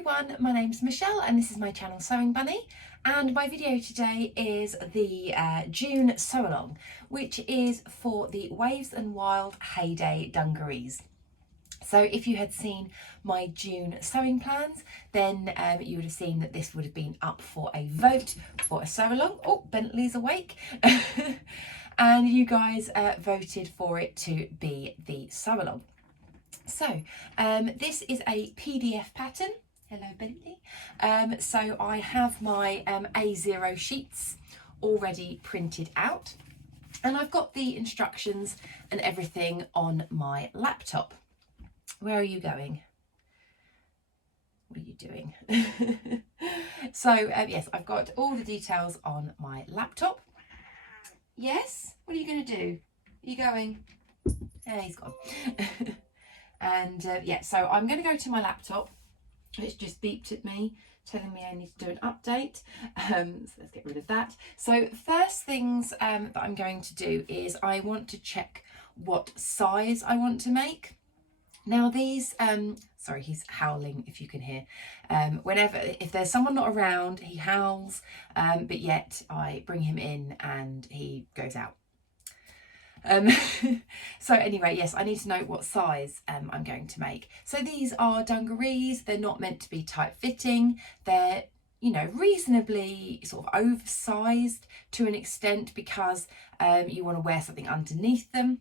everyone, my name's Michelle and this is my channel Sewing Bunny, and my video today is the June sew along, which is for the Waves and Wild Heyday Dungarees. So if you had seen my June sewing plans, then you would have seen that this would have been up for a vote for a sew along. Oh, Bentley's awake. And you guys voted for it to be the sew along. So this is a PDF pattern. Hello Bentley. So I have my A0 sheets already printed out, and I've got the instructions and everything on my laptop. Where are you going? What are you doing? So yes, I've got all the details on my laptop. Yes, what are you going to do? Are you going? He's gone. And yeah, so I'm going to go to my laptop. It's just beeped at me telling me I need to do an update. So let's get rid of that. So first things that I'm going to do is I want to check what size I want to make. Now these, sorry, he's howling if you can hear. If there's someone not around, he howls, but yet I bring him in and he goes out. So anyway, yes, I need to know what size I'm going to make. So these are dungarees. They're not meant to be tight fitting. They're, you know, reasonably sort of oversized to an extent because you want to wear something underneath them.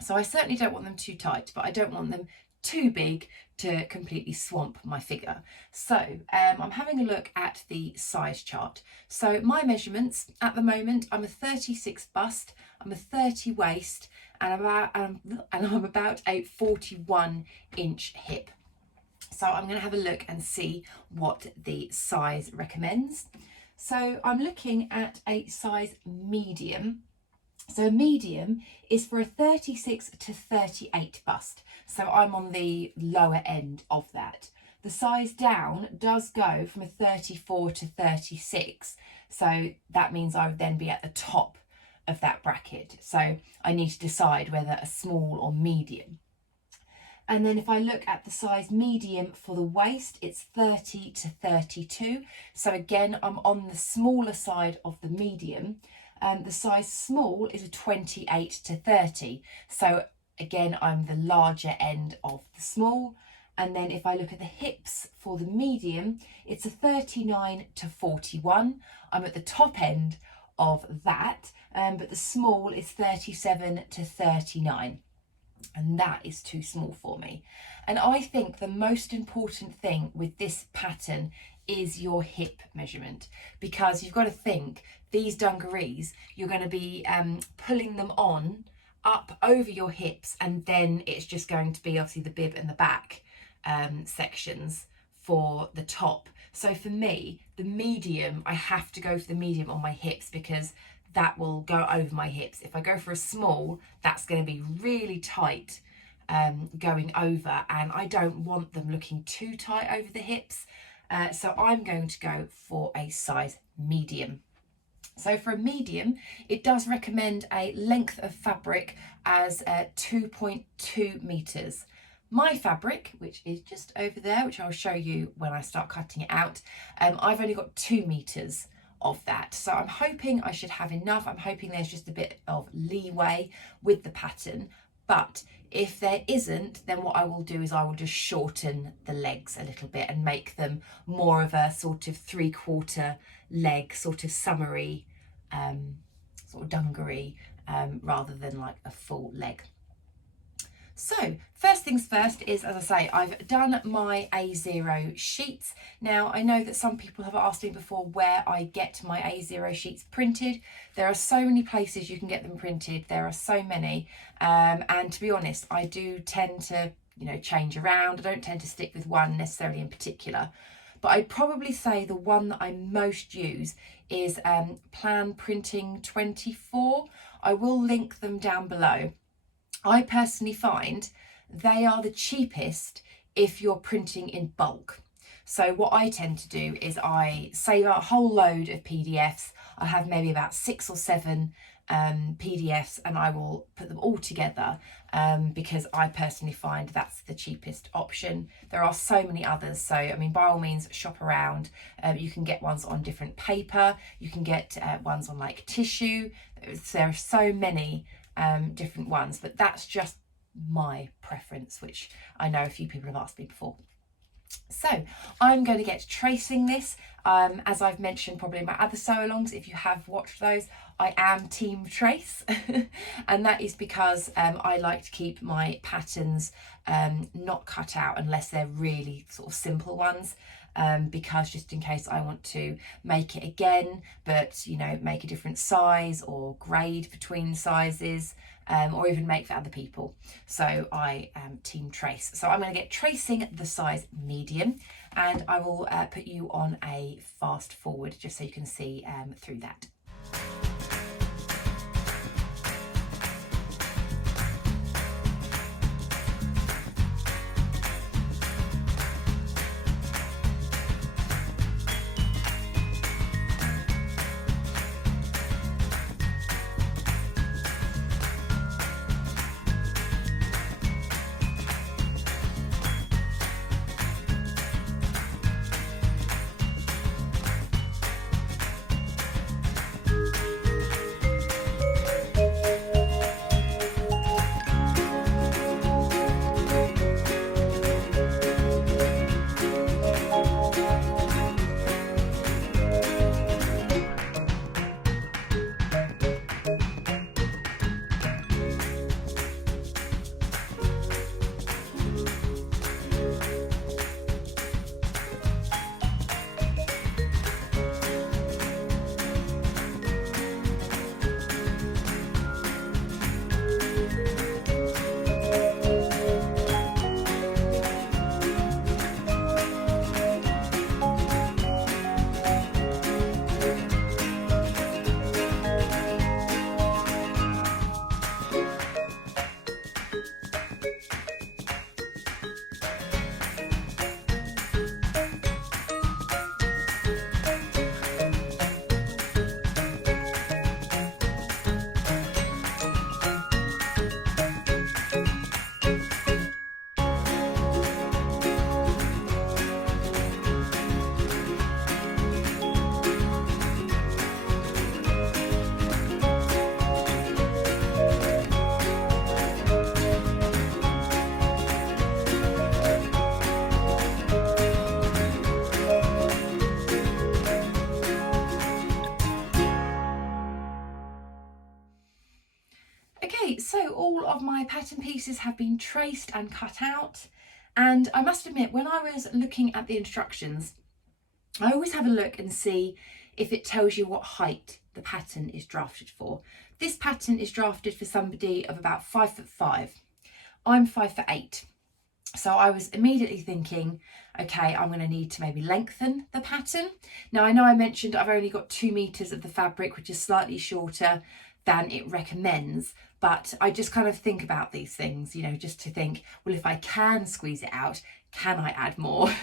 So I certainly don't want them too tight, but I don't want them too big to completely swamp my figure. So I'm having a look at the size chart. So my measurements at the moment, I'm a 36 bust, I'm a 30 waist, and I'm about a 41 inch hip. So I'm going to have a look and see what the size recommends. So I'm looking at a size medium. So medium is for a 36 to 38 bust. So I'm on the lower end of that. The size down does go from a 34 to 36. So that means I would then be at the top of that bracket. So I need to decide whether a small or medium. And then if I look at the size medium for the waist, it's 30 to 32. So again, I'm on the smaller side of the medium. The size small is a 28 to 30. So again, I'm the larger end of the small. And then if I look at the hips for the medium, it's a 39 to 41. I'm at the top end of that, but the small is 37 to 39. And that is too small for me. And I think the most important thing with this pattern is your hip measurement, because you've got to think these dungarees, you're going to be pulling them on up over your hips, and then it's just going to be obviously the bib and the back sections for the top. So for me, the medium, I have to go for the medium on my hips because that will go over my hips. If I go for a small, that's going to be really tight going over, and I don't want them looking too tight over the hips. So I'm going to go for a size medium. So for a medium, it does recommend a length of fabric as 2.2 meters. My fabric, which is just over there, which I'll show you when I start cutting it out, I've only got 2 meters of that. So I'm hoping I should have enough. I'm hoping there's just a bit of leeway with the pattern. But if there isn't, then what I will do is I will just shorten the legs a little bit and make them more of a sort of 3/4 leg, sort of summery, sort of dungaree, rather than like a full leg. So first things first is, as I say, I've done my A0 sheets. Now I know that some people have asked me before where I get my A0 sheets printed. There are so many places you can get them printed. There are so many. And to be honest, I do tend to, you know, change around. I don't tend to stick with one necessarily in particular. But I'd probably say the one that I most use is Plan Printing 24. I will link them down below. I personally find they are the cheapest if you're printing in bulk. So what I tend to do is I save a whole load of PDFs. I have maybe about 6 or 7 PDFs, and I will put them all together because I personally find that's the cheapest option. There are so many others, so I mean, by all means, shop around. You can get ones on different paper, you can get ones on like tissue. There are so many different ones, but that's just my preference, which I know a few people have asked me before. So I'm going to get tracing this. As I've mentioned probably in my other sew-alongs, if you have watched those, I am team trace and that is because I like to keep my patterns not cut out unless they're really sort of simple ones, because just in case I want to make it again, but you know, make a different size or grade between sizes, or even make for other people. So I team trace. So I'm going to get tracing the size medium, and I will put you on a fast forward just so you can see through that. Okay, so all of my pattern pieces have been traced and cut out, and I must admit, when I was looking at the instructions, I always have a look and see if it tells you what height the pattern is drafted for. This pattern is drafted for somebody of about 5'5". I'm 5'8". So I was immediately thinking, okay, I'm going to need to maybe lengthen the pattern. Now I know I mentioned I've only got 2 meters of the fabric, which is slightly shorter than it recommends, but I just kind of think about these things, you know, just to think, well, if I can squeeze it out, can I add more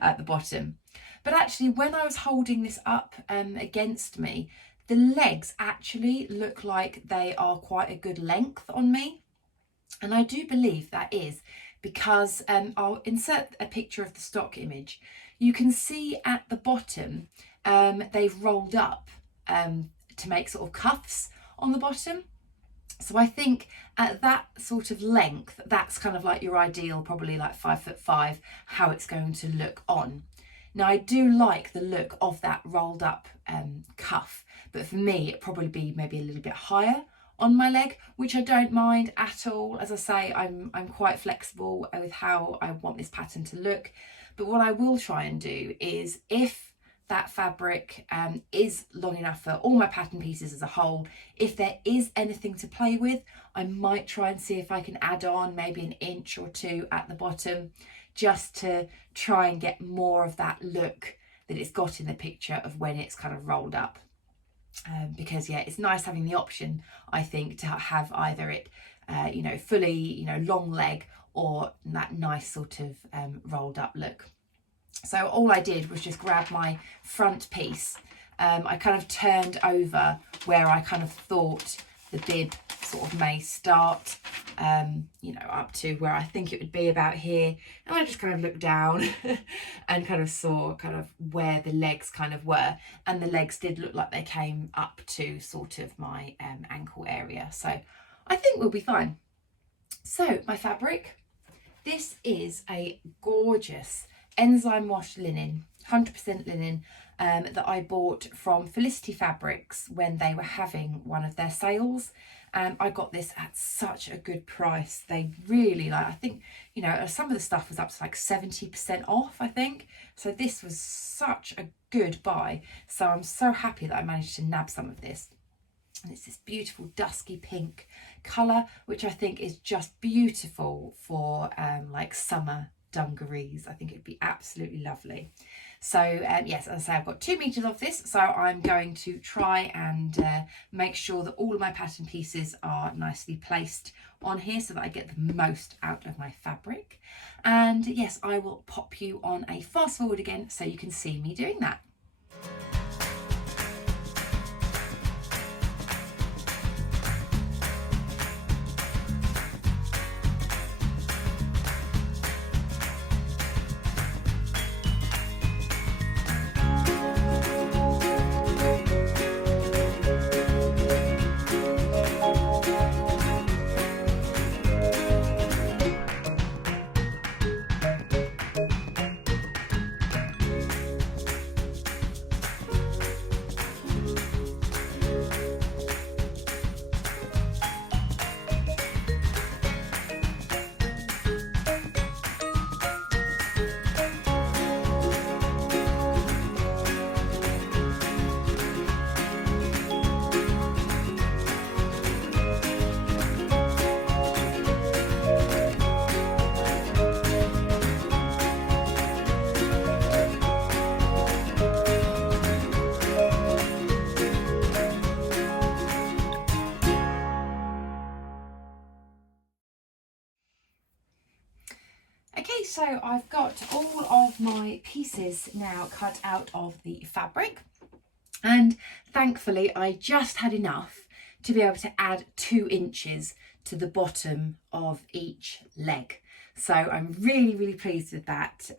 at the bottom? But actually, when I was holding this up against me, the legs actually look like they are quite a good length on me. And I do believe that is because I'll insert a picture of the stock image. You can see at the bottom, they've rolled up to make sort of cuffs on the bottom. So I think at that sort of length, that's kind of like your ideal, probably like 5'5", how it's going to look on. Now I do like the look of that rolled up cuff, but for me it'd probably be maybe a little bit higher on my leg, which I don't mind at all. As I say, I'm quite flexible with how I want this pattern to look. But what I will try and do is, if that fabric is long enough for all my pattern pieces as a whole, if there is anything to play with, I might try and see if I can add on maybe an inch or 2 at the bottom, just to try and get more of that look that it's got in the picture of when it's kind of rolled up. Because yeah, it's nice having the option, I think, to have either it you know, fully, you know, long leg, or that nice sort of rolled up look. So all I did was just grab my front piece. I kind of turned over where I kind of thought the bib sort of may start, you know, up to where I think it would be about here. And I just kind of looked down and kind of saw kind of where the legs kind of were, and the legs did look like they came up to sort of my ankle area. So I think we'll be fine. So my fabric, this is a gorgeous enzyme washed linen, 100% linen, that I bought from Felicity Fabrics when they were having one of their sales. I got this at such a good price. They really, like, I think, you know, some of the stuff was up to like 70% off, I think. So this was such a good buy. So I'm so happy that I managed to nab some of this. And it's this beautiful dusky pink colour, which I think is just beautiful for like summer dungarees. I think it'd be absolutely lovely. So yes, as I say, I've got 2 meters of this, so I'm going to try and make sure that all of my pattern pieces are nicely placed on here so that I get the most out of my fabric. And yes, I will pop you on a fast forward again so you can see me doing that. Okay, so I've got all of my pieces now cut out of the fabric, and thankfully I just had enough to be able to add 2 inches to the bottom of each leg. So I'm really pleased with that.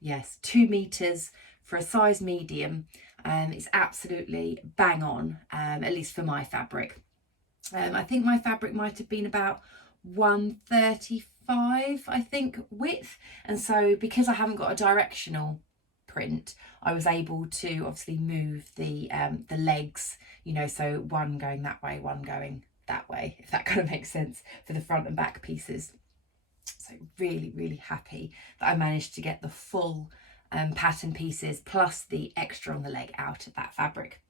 Yes, 2 meters for a size medium. It's absolutely bang on, at least for my fabric. I think my fabric might have been about 135, I think, width, and so because I haven't got a directional print, I was able to obviously move the legs, you know, so one going that way, one going that way, if that kind of makes sense, for the front and back pieces. So really happy that I managed to get the full pattern pieces plus the extra on the leg out of that fabric.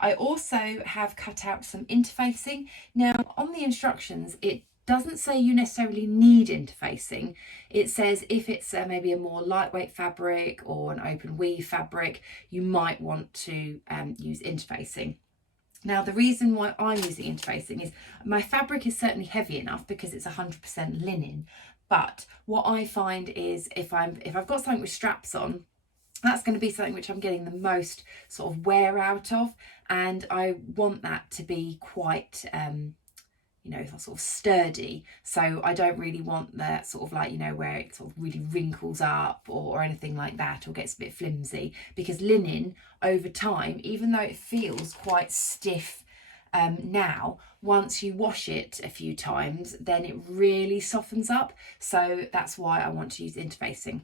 I also have cut out some interfacing. Now on the instructions it doesn't say you necessarily need interfacing. It says if it's maybe a more lightweight fabric or an open weave fabric, you might want to use interfacing. Now the reason why I'm using interfacing is my fabric is certainly heavy enough because it's 100% linen, but what I find is if I've got something with straps on, that's going to be something which I'm getting the most sort of wear out of, and I want that to be quite you know, sort of sturdy. So I don't really want that sort of like, you know, where it sort of really wrinkles up or anything like that, or gets a bit flimsy, because linen over time, even though it feels quite stiff now, once you wash it a few times, then it really softens up. So that's why I want to use interfacing.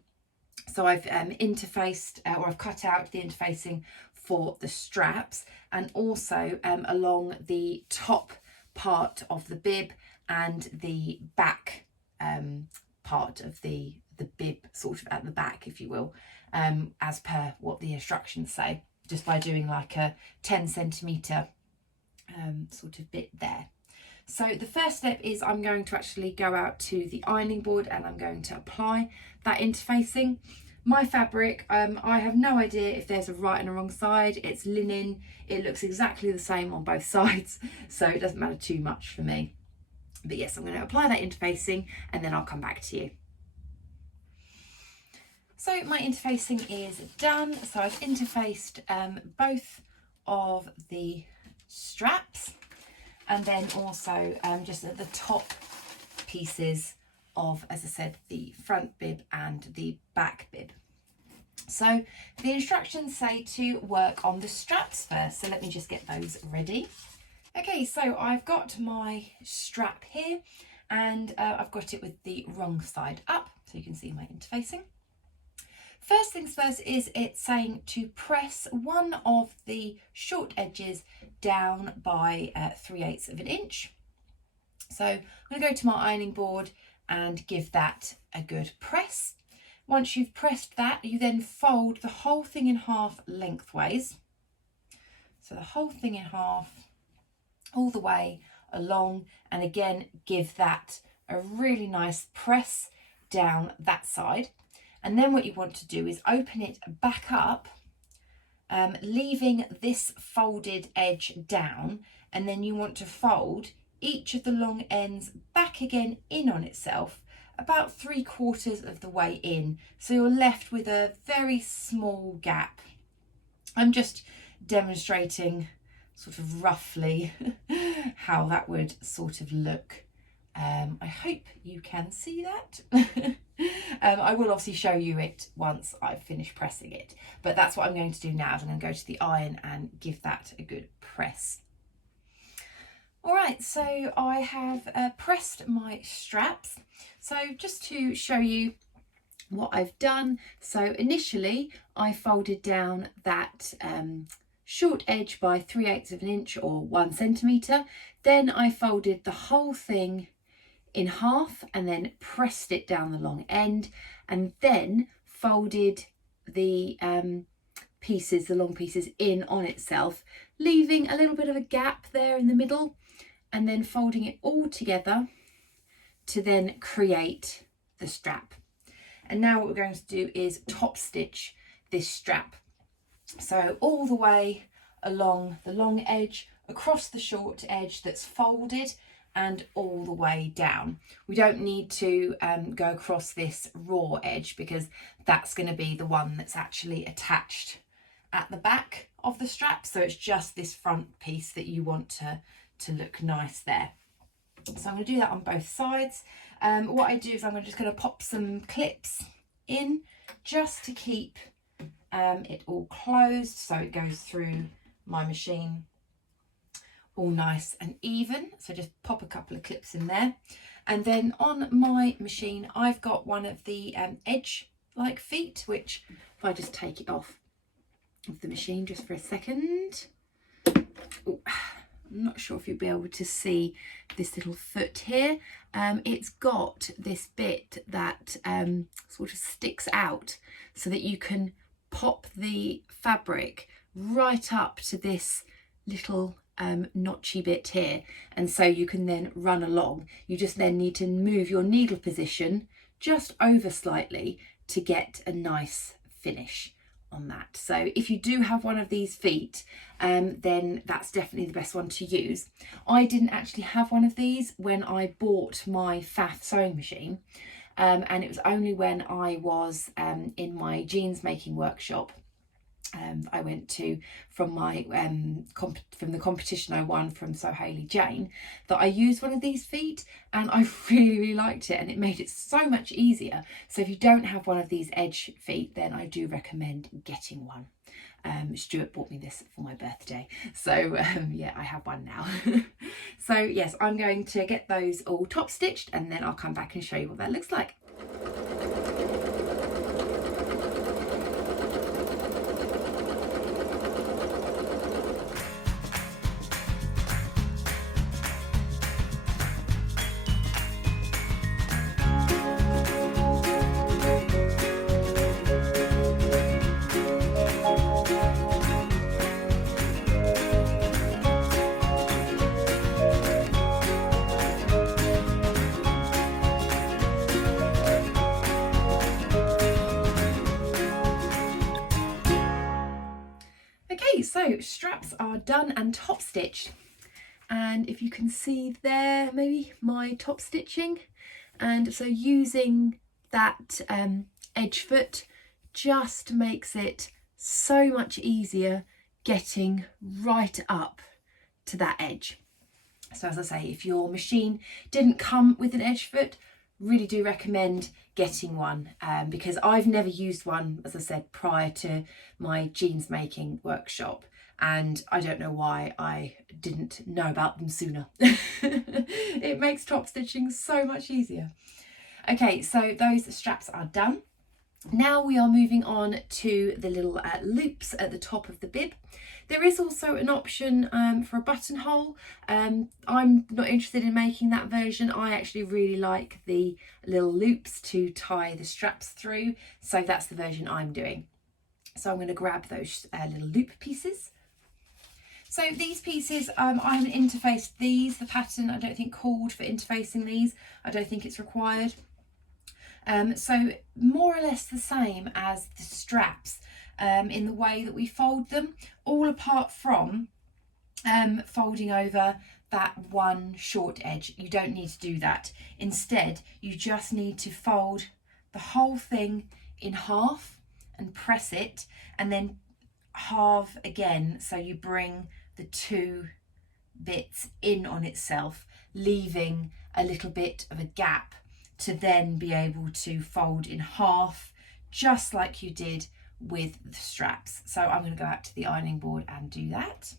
So I've interfaced or I've cut out the interfacing for the straps, and also along the top part of the bib and the back part of the bib, sort of at the back, if you will, as per what the instructions say, just by doing like a 10 centimetre sort of bit there. So the first step is I'm going to actually go out to the ironing board and I'm going to apply that interfacing. My fabric, I have no idea if there's a right and a wrong side. It's linen, it looks exactly the same on both sides, so it doesn't matter too much for me. But yes, I'm going to apply that interfacing and then I'll come back to you. So my interfacing is done. So I've interfaced both of the straps, and then also just at the top pieces of, as I said, the front bib and the back bib. So the instructions say to work on the straps first, so let me just get those ready. Okay, so I've got my strap here, and I've got it with the wrong side up, so you can see my interfacing. First things first is it's saying to press one of the short edges down by 3/8 of an inch. So I'm going to go to my ironing board and give that a good press. Once you've pressed that, you then fold the whole thing in half lengthways. So the whole thing in half all the way along, and again give that a really nice press down that side. And then what you want to do is open it back up, leaving this folded edge down, and then you want to fold each of the long ends back again in on itself about 3/4 of the way in, so you're left with a very small gap. I'm just demonstrating sort of roughly how that would sort of look. I hope you can see that. I will obviously show you it once I've finished pressing it, but that's what I'm going to do now. I'm going to go to the iron and give that a good press. All right, so I have pressed my straps. So just to show you what I've done, so initially I folded down that short edge by 3/8 of an inch or 1 centimetre. Then I folded the whole thing in half and then pressed it down the long end, and then folded the pieces, the long pieces, in on itself, leaving a little bit of a gap there in the middle, and then folding it all together to then create the strap. And now what we're going to do is top stitch this strap. So all the way along the long edge, across the short edge that's folded, and all the way down. We don't need to go across this raw edge, because that's going to be the one that's actually attached at the back of the strap. So it's just this front piece that you want to look nice there. So I'm going to do that on both sides. What I do is I'm just going to pop some clips in just to keep it all closed, so it goes through my machine all nice and even. So just pop a couple of clips in there, and then on my machine I've got one of the edge like feet, which if I just take it off of the machine just for a second. Ooh, I'm not sure if you'll be able to see this little foot here. It's got this bit that sort of sticks out so that you can pop the fabric right up to this little notchy bit here, and so you can then run along. You just then need to move your needle position just over slightly to get a nice finish on that. So if you do have one of these feet, then that's definitely the best one to use. I didn't actually have one of these when I bought my Pfaff sewing machine, and it was only when I was in my jeans making workshop I went to from my from the competition I won from Sew Heyday Jane, that I used one of these feet, and I really liked it, and it made it so much easier. So if you don't have one of these edge feet, then I do recommend getting one. Stuart bought me this for my birthday, so yeah, I have one now. So yes, I'm going to get those all top stitched, and then I'll come back and show you what that looks like. So straps are done and top stitched, and if you can see there maybe my top stitching, and so using that edge foot just makes it so much easier getting right up to that edge. So as I say, if your machine didn't come with an edge foot, really do recommend getting one, because I've never used one, as I said, prior to my jeans making workshop, and I don't know why I didn't know about them sooner. It makes top stitching so much easier. Okay, so those straps are done. Now we are moving on to the little loops at the top of the bib. There is also an option for a buttonhole. I'm not interested in making that version. I actually really like the little loops to tie the straps through, so that's the version I'm doing. So I'm going to grab those little loop pieces. So these pieces, I haven't interfaced these. The pattern I don't think called for interfacing these. I don't think it's required. So more or less the same as the straps in the way that we fold them, all apart from folding over that one short edge. You don't need to do that. Instead, you just need to fold the whole thing in half and press it, and then halve again, so you bring the two bits in on itself, leaving a little bit of a gap to then be able to fold in half, just like you did with the straps. So I'm going to go out to the ironing board and do that.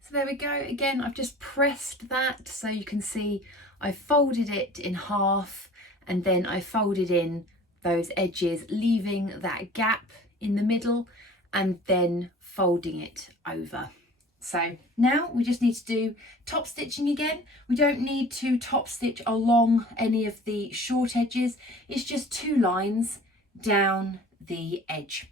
So there we go. Again, I've just pressed that, so you can see I folded it in half, and then I folded in those edges, leaving that gap in the middle, and then folding it over. So now we just need to do top stitching again. We don't need to top stitch along any of the short edges. It's just 2 lines down the edge.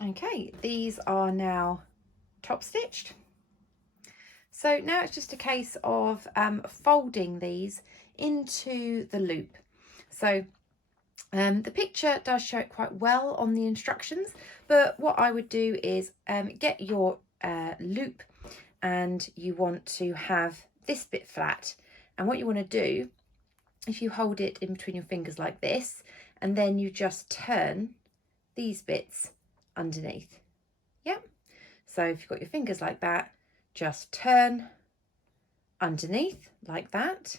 Okay, these are now top stitched. So now it's just a case of folding these into the loop. So the picture does show it quite well on the instructions, but what I would do is get your loop, and you want to have this bit flat, and what you want to do, if you hold it in between your fingers like this, and then you just turn these bits underneath. Yep. So if you've got your fingers like that, just turn underneath like that.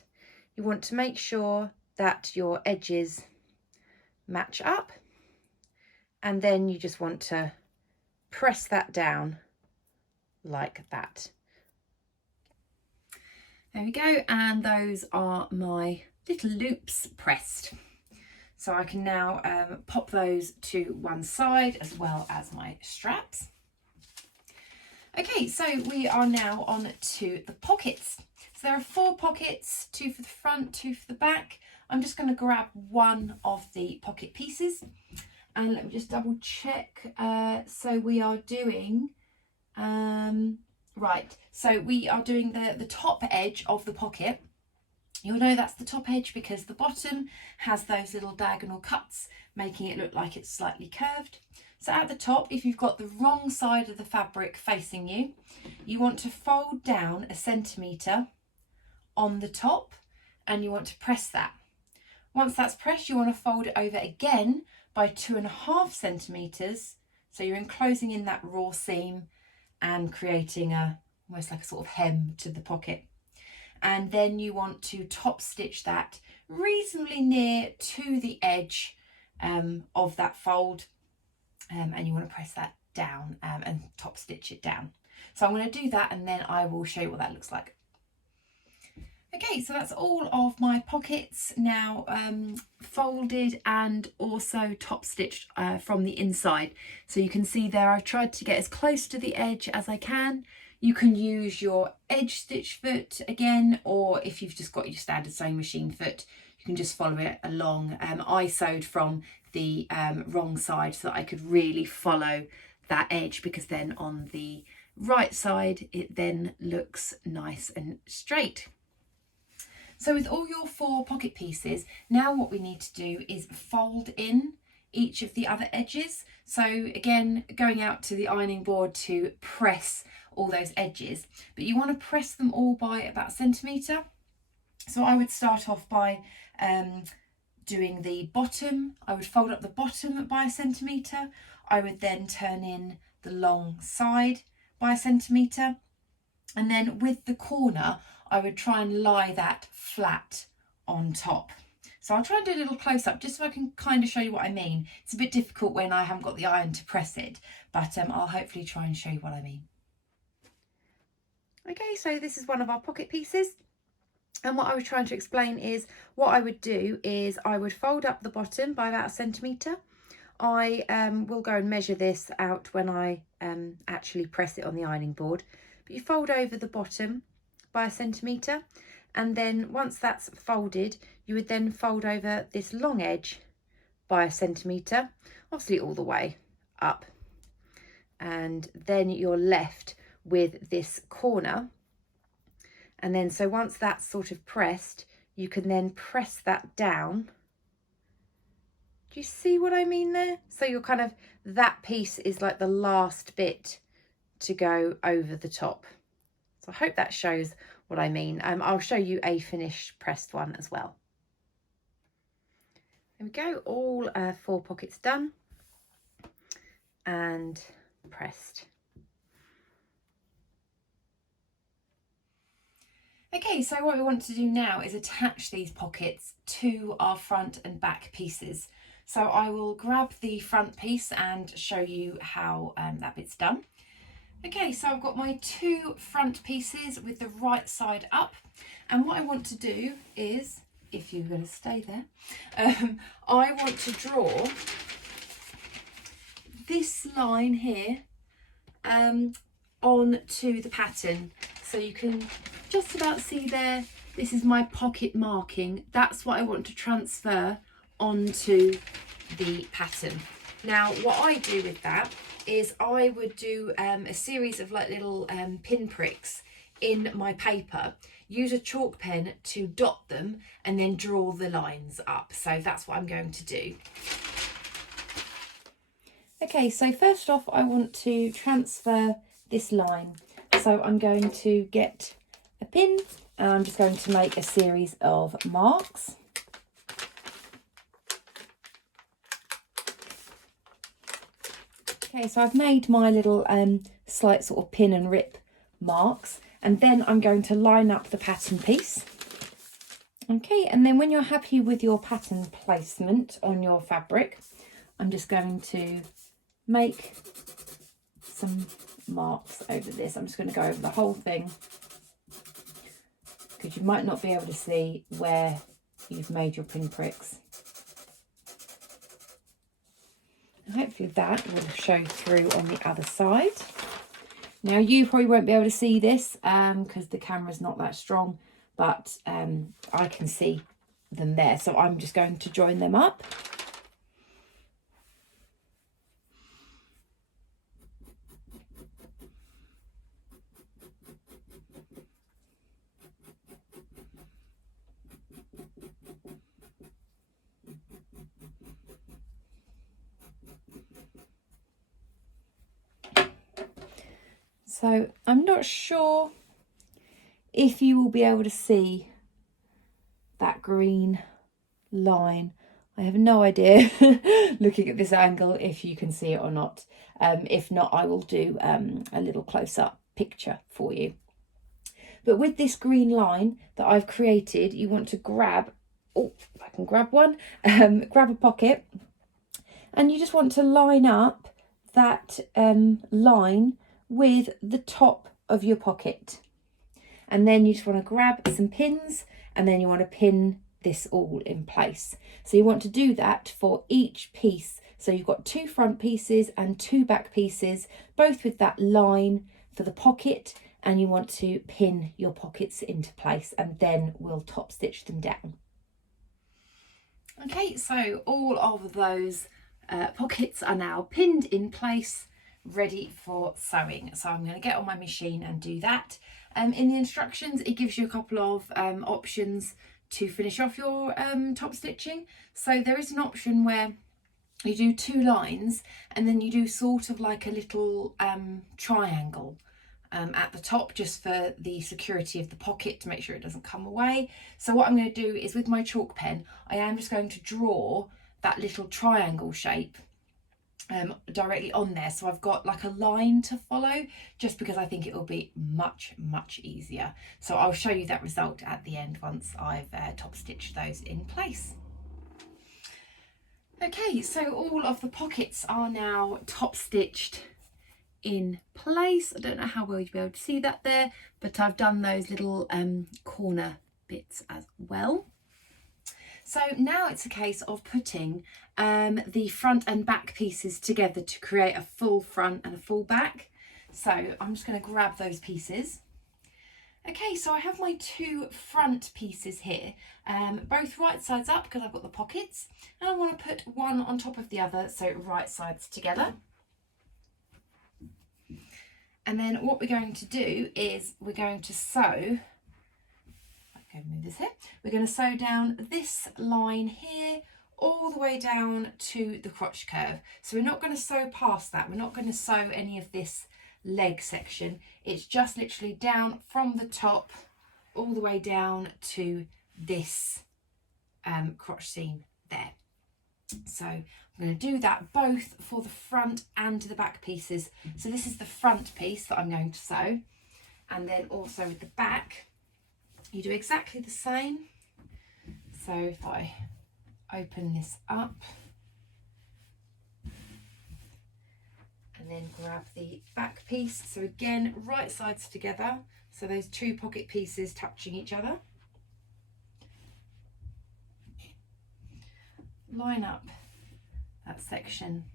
You want to make sure that your edges match up, and then you just want to press that down like that. There we go, and those are my little loops pressed. So I can now pop those to one side, as well as my straps. Okay, so we are now on to the pockets. So there are 4 pockets, 2 for the front, 2 for the back. I'm just going to grab one of the pocket pieces, and let me just double check. So we are doing, right, so we are doing the top edge of the pocket. You'll know that's the top edge because the bottom has those little diagonal cuts, making it look like it's slightly curved. So at the top, if you've got the wrong side of the fabric facing you, you want to fold down 1 centimetre on the top, and you want to press that. Once that's pressed, you want to fold it over again by 2.5 centimetres, so you're enclosing in that raw seam and creating almost like a sort of hem to the pocket. And then you want to top stitch that reasonably near to the edge of that fold, and you want to press that down and top stitch it down. So I'm going to do that, and then I will show you what that looks like. Okay, so that's all of my pockets now folded and also top stitched from the inside. So you can see there I've tried to get as close to the edge as I can. You can use your edge stitch foot again, or if you've just got your standard sewing machine foot, you can just follow it along. I sewed from the wrong side so that I could really follow that edge, because then on the right side it then looks nice and straight. So with all your 4 pocket pieces, now what we need to do is fold in each of the other edges. So again, going out to the ironing board to press all those edges, but you want to press them all by about a centimetre. So I would start off by doing the bottom. I would fold up the bottom by a centimetre. I would then turn in the long side by a centimetre. And then with the corner, I would try and lie that flat on top. So I'll try and do a little close up just so I can kind of show you what I mean. It's a bit difficult when I haven't got the iron to press it, but I'll hopefully try and show you what I mean. Okay, so this is one of our pocket pieces. And what I was trying to explain is what I would do is I would fold up the bottom by about a centimetre. I will go and measure this out when I actually press it on the ironing board. But you fold over the bottom by a centimetre, and then once that's folded, you would then fold over this long edge by a centimetre, obviously all the way up. And then you're left with this corner. And then so once that's sort of pressed, you can then press that down. Do you see what I mean there? So you're kind of, that piece is like the last bit to go over the top. So I hope that shows what I mean. I'll show you a finished pressed one as well. There we go, all 4 pockets done and pressed. Okay, so what we want to do now is attach these pockets to our front and back pieces. So I will grab the front piece and show you how that bit's done. Okay, so I've got my 2 front pieces with the right side up, and what I want to do is, if you're going to stay there, I want to draw this line here onto the pattern. So you can just about see there, this is my pocket marking. That's what I want to transfer onto the pattern. Now what I do with that is I would do a series of like little pin pricks in my paper, use a chalk pen to dot them and then draw the lines up. So that's what I'm going to do. Okay, so first off I want to transfer this line. So I'm going to get a pin and I'm just going to make a series of marks. Okay, so I've made my little slight sort of pin and rip marks, and then I'm going to line up the pattern piece. Okay, and then when you're happy with your pattern placement on your fabric, I'm just going to make some marks over this. I'm just going to go over the whole thing because you might not be able to see where you've made your pin pricks. And hopefully that will show through on the other side. Now you probably won't be able to see this because the camera's not that strong, but I can see them there. So I'm just going to join them up. So I'm not sure if you will be able to see that green line. I have no idea looking at this angle if you can see it or not. If not, I will do a little close-up picture for you. But with this green line that I've created, you want to grab, oh, if I can grab one, grab a pocket, and you just want to line up that line with the top of your pocket. And then you just want to grab some pins and then you want to pin this all in place. So you want to do that for each piece. So you've got 2 front pieces and 2 back pieces, both with that line for the pocket, and you want to pin your pockets into place and then we'll top stitch them down. Okay, so all of those pockets are now pinned in place, ready for sewing. So I'm going to get on my machine and do that. In the instructions it gives you a couple of options to finish off your top stitching. So there is an option where you do 2 lines, and then you do sort of like a little triangle at the top, just for the security of the pocket, to make sure it doesn't come away. So what I'm going to do is, with my chalk pen, I am just going to draw that little triangle shape directly on there, so I've got like a line to follow, just because I think it will be much easier. So I'll show you that result at the end once I've top stitched those in place. Okay, so all of the pockets are now top stitched in place. I don't know how well you'll be able to see that there, but I've done those little corner bits as well. So now it's a case of putting the front and back pieces together to create a full front and a full back. So I'm just going to grab those pieces. Okay, so I have my 2 front pieces here, both right sides up because I've got the pockets, and I want to put one on top of the other, so right sides together. And then what we're going to do is we're going to sew, move this here, we're going to sew down this line here all the way down to the crotch curve. So we're not going to sew past that, we're not going to sew any of this leg section, it's just literally down from the top all the way down to this crotch seam there. So I'm going to do that both for the front and the back pieces. So this is the front piece that I'm going to sew, and then also with the back you do exactly the same. So if I open this up and then grab the back piece, so again right sides together, so those 2 pocket pieces touching each other, line up that section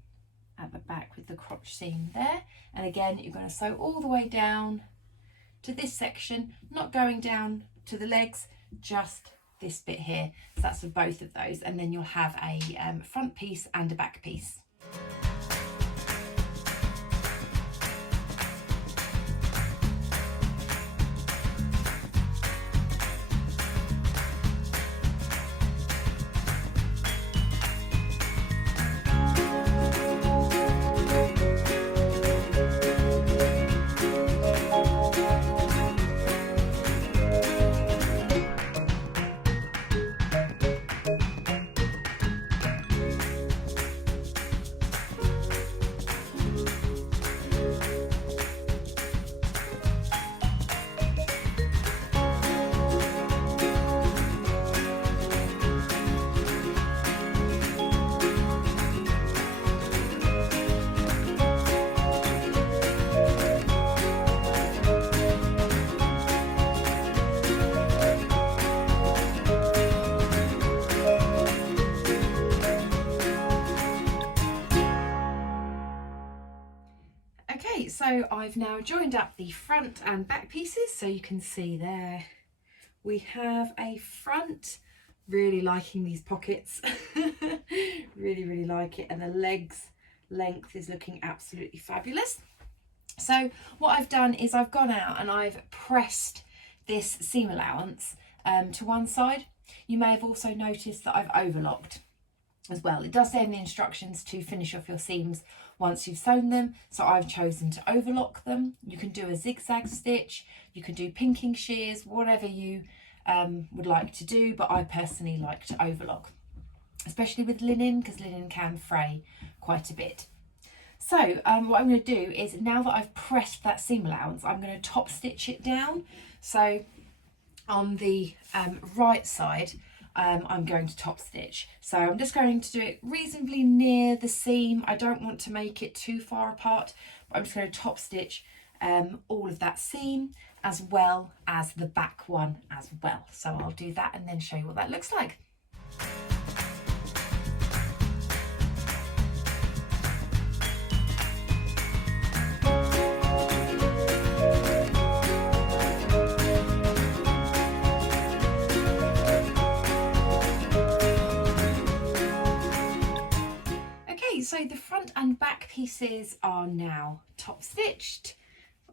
at the back with the crotch seam there, and again you're going to sew all the way down to this section, not going down to the legs, just this bit here. So that's for both of those, and then you'll have a front piece and a back piece. Okay, so I've now joined up the front and back pieces, so you can see there we have a front. Really liking these pockets. really like it, and the legs length is looking absolutely fabulous. So what I've done is I've gone out and I've pressed this seam allowance to one side. You may have also noticed that I've overlocked as well. It does say in the instructions to finish off your seams once you've sewn them, so I've chosen to overlock them. You can do a zigzag stitch, you can do pinking shears, whatever you would like to do, but I personally like to overlock, especially with linen, because linen can fray quite a bit. So what I'm going to do is, now that I've pressed that seam allowance, I'm going to top stitch it down. So on the right side, I'm going to top stitch. So I'm just going to do it reasonably near the seam. I don't want to make it too far apart, but I'm just going to top stitch all of that seam, as well as the back one as well. So I'll do that and then show you what that looks like. So the front and back pieces are now top stitched.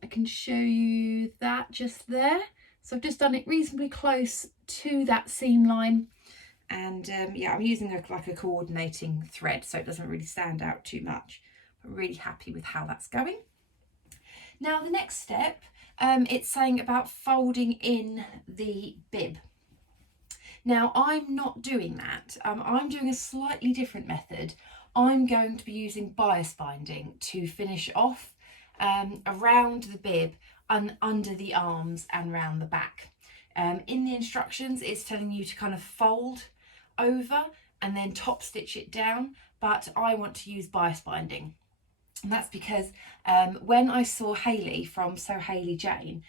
I can show you that just there. So I've just done it reasonably close to that seam line, And yeah, I'm using like a coordinating thread so it doesn't really stand out too much. I'm really happy with how that's going. Now the next step, it's saying about folding in the bib. Now I'm not doing that. I'm doing a slightly different method. I'm going to be using bias binding to finish off around the bib and under the arms and round the back. In the instructions, it's telling you to kind of fold over and then top stitch it down, but I want to use bias binding. And that's because when I saw Hayley from So Hayley Jane,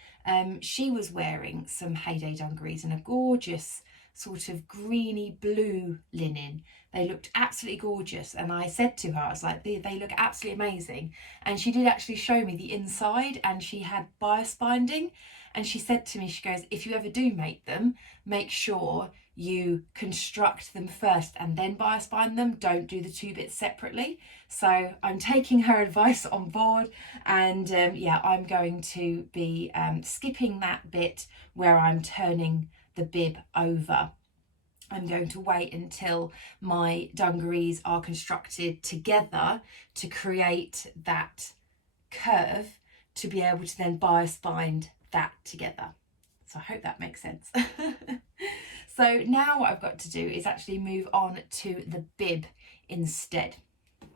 she was wearing some Heyday dungarees in a gorgeous sort of greeny blue linen. They looked absolutely gorgeous, and I said to her, I was like, they look absolutely amazing. And she did actually show me the inside, and she had bias binding. And she said to me, she goes, if you ever do make them, make sure you construct them first and then bias bind them. Don't do the two bits separately. So I'm taking her advice on board, and yeah, I'm going to be skipping that bit where I'm turning the bib over. I'm going to wait until my dungarees are constructed together to create that curve to be able to then bias bind that together. So I hope that makes sense. So now what I've got to do is actually move on to the bib instead.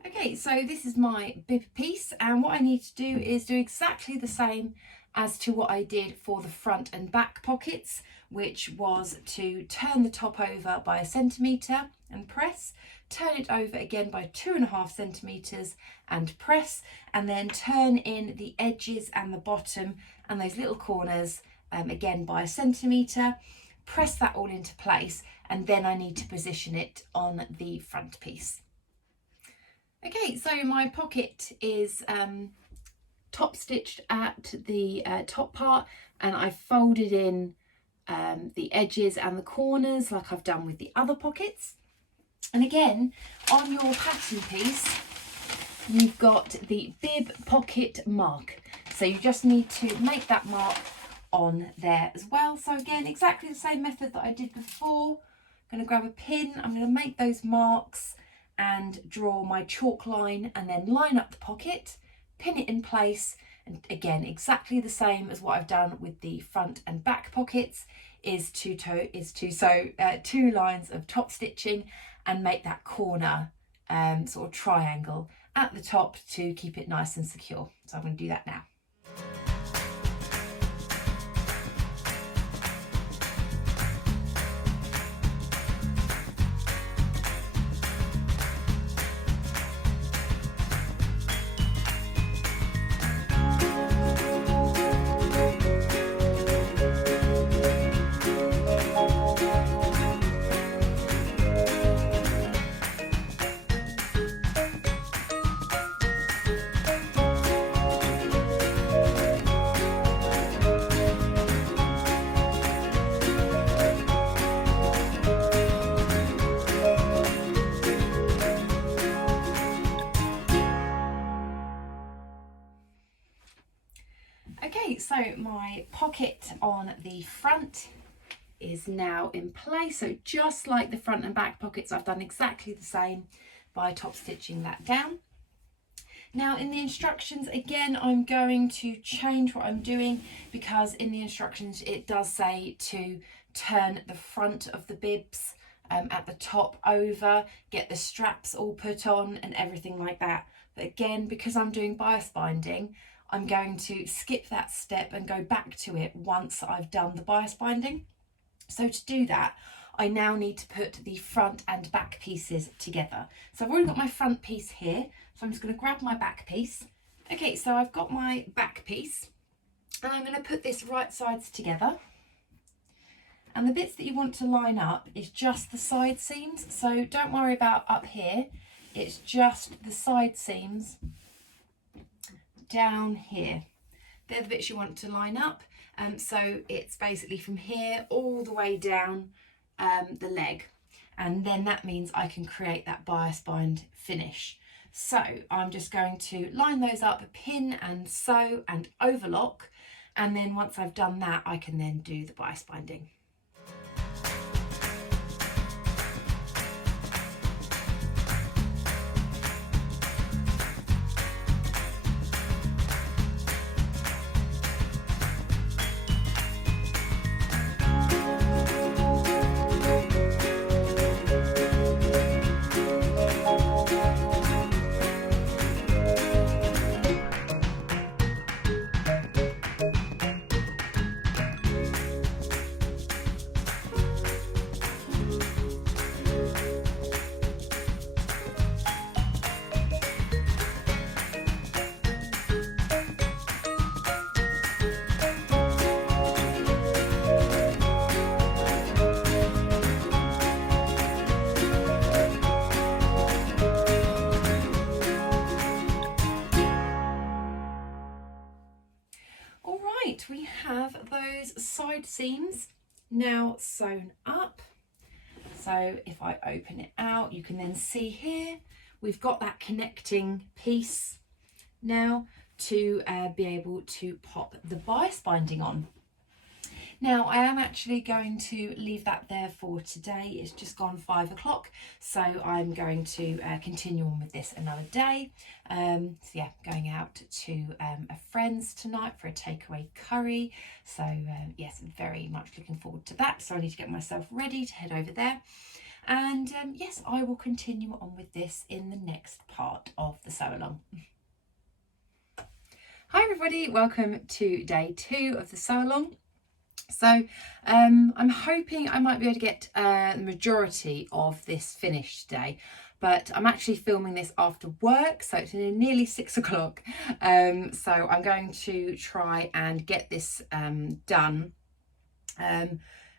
Okay, so this is my bib piece, and what I need to do is do exactly the same as to what I did for the front and back pockets, which was to turn the top over by 1 centimetre and press, turn it over again by 2.5 centimetres and press, and then turn in the edges and the bottom and those little corners again by 1 centimetre, press that all into place, and then I need to position it on the front piece. Okay, so my pocket is top stitched at the top part, and I folded in the edges and the corners like I've done with the other pockets. And again, on your pattern piece, you've got the bib pocket mark. So you just need to make that mark on there as well. So again, exactly the same method that I did before. I'm going to grab a pin, I'm going to make those marks and draw my chalk line and then line up the pocket, pin it in place, and again exactly the same as what I've done with the front and back pockets is to sew 2 lines of top stitching and make that corner sort of triangle at the top to keep it nice and secure. So I'm going to do that now. Okay, so my pocket on the front is now in place. So just like the front and back pockets, I've done exactly the same by top stitching that down. Now in the instructions, again, I'm going to change what I'm doing because in the instructions it does say to turn the front of the bibs at the top over, get the straps all put on and everything like that. But again, because I'm doing bias binding, I'm going to skip that step and go back to it once I've done the bias binding. So to do that, I now need to put the front and back pieces together. So I've already got my front piece here, so I'm just going to grab my back piece. Okay, so I've got my back piece, and I'm going to put this right sides together. And the bits that you want to line up is just the side seams, so don't worry about up here, it's just the side seams down here. They're the bits you want to line up, so it's basically from here all the way down the leg, and then that means I can create that bias bind finish. So I'm just going to line those up, pin and sew and overlock, and then once I've done that I can then do the bias binding. Right, we have those side seams now sewn up. So if I open it out, you can then see here, we've got that connecting piece now to be able to pop the bias binding on. Now I am actually going to leave that there for today. It's just gone 5 o'clock, so I'm going to continue on with this another day. So yeah, going out to a friend's tonight for a takeaway curry. So yes, very much looking forward to that. So I need to get myself ready to head over there. And yes, I will continue on with this in the next part of the sew along. Hi everybody, welcome to day 2 of the sew along. So I'm hoping I might be able to get the majority of this finished today, but I'm actually filming this after work, so it's nearly 6 o'clock. So I'm going to try and get this done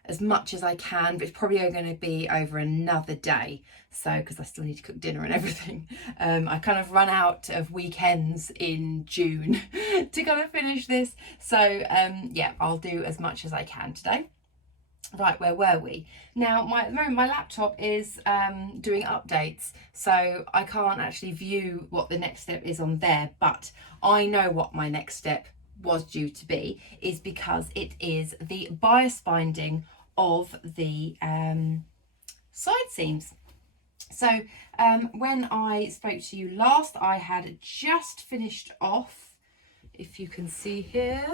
as much as I can, but it's probably going to be over another day. So, because I still need to cook dinner and everything. I kind of run out of weekends in June to kind of finish this. So, yeah, I'll do as much as I can today. Right, where were we? Now, at the moment, my laptop is doing updates, so I can't actually view what the next step is on there, but I know what my next step was due to be, is because it is the bias binding of the side seams. So when I spoke to you last, I had just finished off, if you can see here.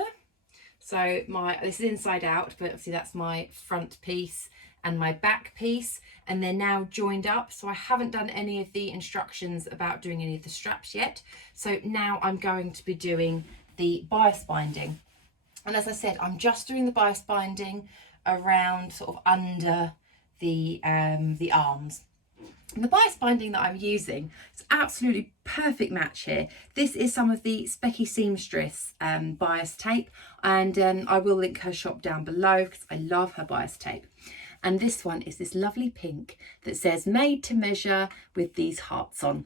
So this is inside out, but obviously that's my front piece and my back piece, and they're now joined up. So I haven't done any of the instructions about doing any of the straps yet. So now I'm going to be doing the bias binding. And as I said, I'm just doing the bias binding around sort of under the arms. And the bias binding that I'm using, it's absolutely perfect match here. This is some of the Specky Seamstress bias tape, and I will link her shop down below because I love her bias tape. And this one is this lovely pink that says made to measure with these hearts on.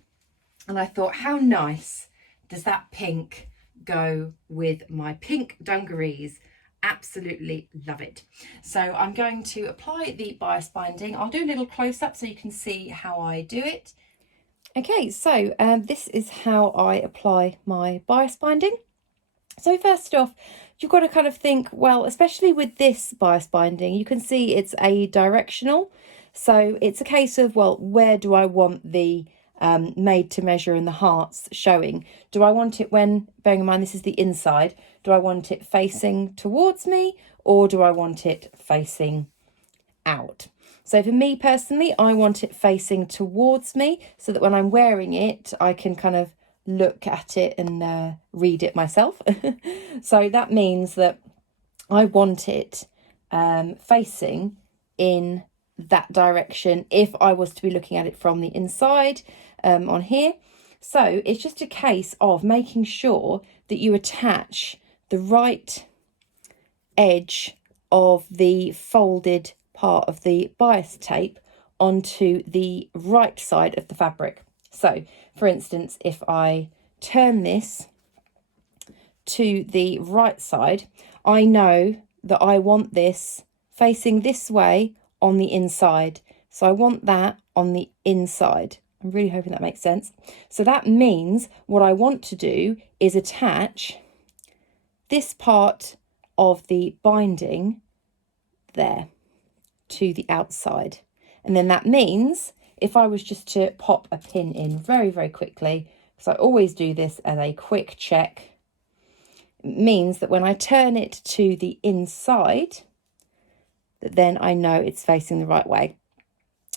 And I thought, how nice does that pink go with my pink dungarees? Absolutely love it. So I'm going to apply the bias binding. I'll do a little close-up so you can see how I do it. Okay, so this is how I apply my bias binding. So first off, you've got to kind of think, well, especially with this bias binding, you can see it's a directional. So it's a case of, well, where do I want the made to measure and the hearts showing? Do I want it when, bearing in mind this is the inside, do I want it facing towards me, or do I want it facing out? So for me personally, I want it facing towards me so that when I'm wearing it, I can kind of look at it and read it myself. So that means that I want it facing in that direction if I was to be looking at it from the inside on here. So it's just a case of making sure that you attach the right edge of the folded part of the bias tape onto the right side of the fabric. So for instance, if I turn this to the right side, I know that I want this facing this way on the inside. So I want that on the inside. I'm really hoping that makes sense. So that means what I want to do is attach this part of the binding there to the outside. And then that means if I was just to pop a pin in very, very quickly, because I always do this as a quick check, it means that when I turn it to the inside, that then I know it's facing the right way.